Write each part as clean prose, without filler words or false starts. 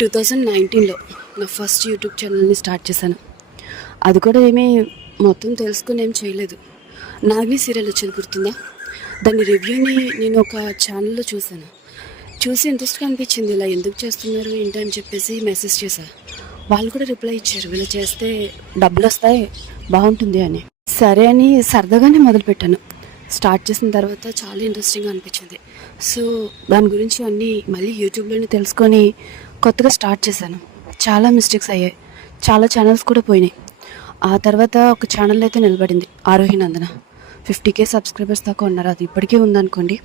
2019లో నా first YouTube ఛానల్ని start చేశాను. అది కూడా ఏమీ మొత్తం తెలుసుకుని ఏం చేయలేదు. నాగిని సీరియల్ వచ్చేది గుర్తుందా? దాని రివ్యూని నేను ఒక ఛానల్లో చూసి ఇంట్రెస్ట్గా అనిపించింది. ఇలా ఎందుకు చేస్తున్నారు ఏంటి అని చెప్పేసి మెసేజ్ చేశాను. వాళ్ళు కూడా రిప్లై ఇచ్చారు, ఇలా చేస్తే డబ్బులు వస్తాయి, బాగుంటుంది అని. సరే అని సరదాగానే మొదలుపెట్టాను. స్టార్ట్ చేసిన తర్వాత చాలా ఇంట్రెస్టింగ్గా అనిపించింది. సో దాని గురించి అన్నీ మళ్ళీ యూట్యూబ్లోనే తెలుసుకొని కొత్తగా స్టార్ట్ చేశాను. చాలా మిస్టేక్స్ అయ్యాయి, చాలా ఛానల్స్ కూడా పోయినాయి. ఆ తర్వాత ఒక ఛానల్ అయితే నిలబడింది, ఆరోహి నందన. 50K సబ్స్క్రైబర్స్ దాకా ఉన్నారు, అది ఇప్పటికీ ఉందనుకోండి.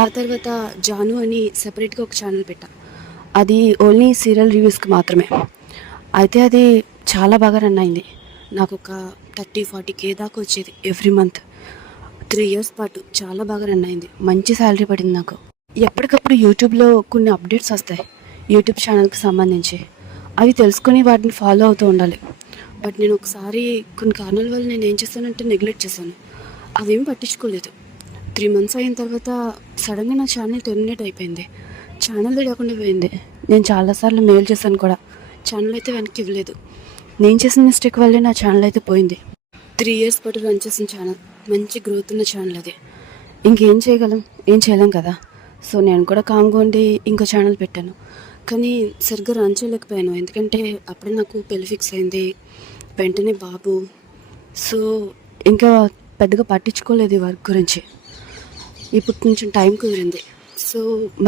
ఆ తర్వాత జాను అని సెపరేట్గా ఒక ఛానల్ పెట్టా. అది ఓన్లీ సీరియల్ రివ్యూస్కి మాత్రమే. అయితే అది చాలా బాగా రన్ అయింది. నాకు ఒక 30-40K దాకా వచ్చేది ఎవ్రీ మంత్. 3 years పాటు చాలా బాగా రన్ అయింది. మంచి శాలరీ పడింది నాకు. ఎప్పటికప్పుడు యూట్యూబ్లో కొన్ని అప్డేట్స్ వస్తాయి యూట్యూబ్ ఛానల్కి సంబంధించి. అవి తెలుసుకొని వాటిని ఫాలో అవుతూ ఉండాలి. బట్ నేను ఒకసారి కొన్ని కారణాల వల్ల నేను ఏం చేశానంటే నెగ్లెక్ట్ చేశాను. అవేమి పట్టించుకోలేదు. 3 months అయిన తర్వాత సడన్గా నా ఛానల్ టెర్మినేట్ అయిపోయింది. ఛానల్ లేకుండా పోయింది. నేను చాలాసార్లు మెయిల్ చేశాను కూడా, ఛానల్ అయితే వెనక్కి ఇవ్వలేదు. నేను చేసిన మిస్టేక్ వల్లే నా ఛానల్ అయితే పోయింది. 3 years పాటు రన్ చేసిన ఛానల్, మంచి గ్రోత్ ఉన్న ఛానల్ అది. ఇంకేం చేయగలం, ఏం చేయలేం కదా. సో నేను కూడా కామ్గా ఉండి ఇంకో ఛానల్ పెట్టాను. కానీ సరిగ్గా రన్ చేయలేకపోయాను, ఎందుకంటే అప్పుడే నాకు పెళ్లి ఫిక్స్ అయింది, వెంటనే బాబు. సో ఇంకా పెద్దగా పట్టించుకోలేదు ఈ వర్క్ గురించి. ఇప్పుడు కొంచెం టైం కుదిరింది, సో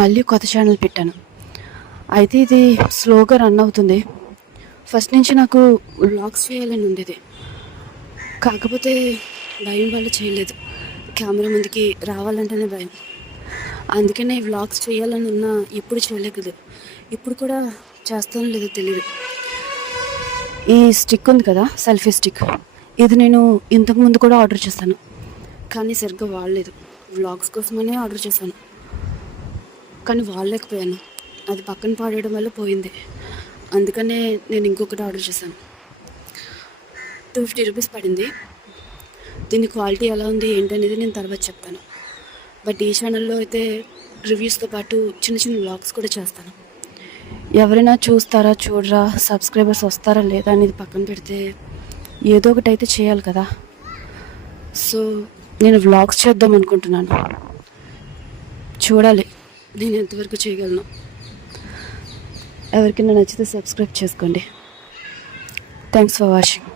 మళ్ళీ కొత్త ఛానల్ పెట్టాను. అయితే ఇది స్లోగా రన్ అవుతుంది. ఫస్ట్ నుంచి నాకు వ్లాగ్స్ చేయాలని ఉండేది, కాకపోతే భయం వల్ల చేయలేదు. కెమెరా ముందుకి రావాలంటేనే భయం. అందుకనే వ్లాగ్స్ చేయాలని ఉన్నా ఎప్పుడు చేయలేదు. ఇప్పుడు కూడా చేస్తానో లేదో తెలియదు. ఈ స్టిక్ ఉంది కదా, సెల్ఫీ స్టిక్, ఇది నేను ఇంతకుముందు కూడా ఆర్డర్ చేశాను, కానీ సరిగ్గా వాడలేదు. వ్లాగ్స్ కోసమనే ఆర్డర్ చేశాను, కానీ వాడలేకపోయాను. అది పక్కన పాడేయడం వల్ల పోయింది. అందుకనే నేను ఇంకొకటి ఆర్డర్ చేశాను. 250 rupees పడింది. దీని క్వాలిటీ ఎలా ఉంది ఏంటనేది నేను తర్వాత చెప్తాను. బట్ ఈ ఛానల్లో అయితే రివ్యూస్తో పాటు చిన్న చిన్న వ్లాగ్స్ కూడా చేస్తాను. ఎవరైనా చూస్తారా చూడరా, సబ్స్క్రైబర్స్ వస్తారా లేదా అనేది పక్కన పెడితే ఏదో ఒకటి అయితే చేయాలి కదా. సో నేను వ్లాగ్స్ చేద్దాం అనుకుంటున్నాను. చూడాలి నేను ఎంతవరకు చేయగలను. ఎవరికైనా నచ్చితే సబ్స్క్రైబ్ చేసుకోండి. Thanks for watching.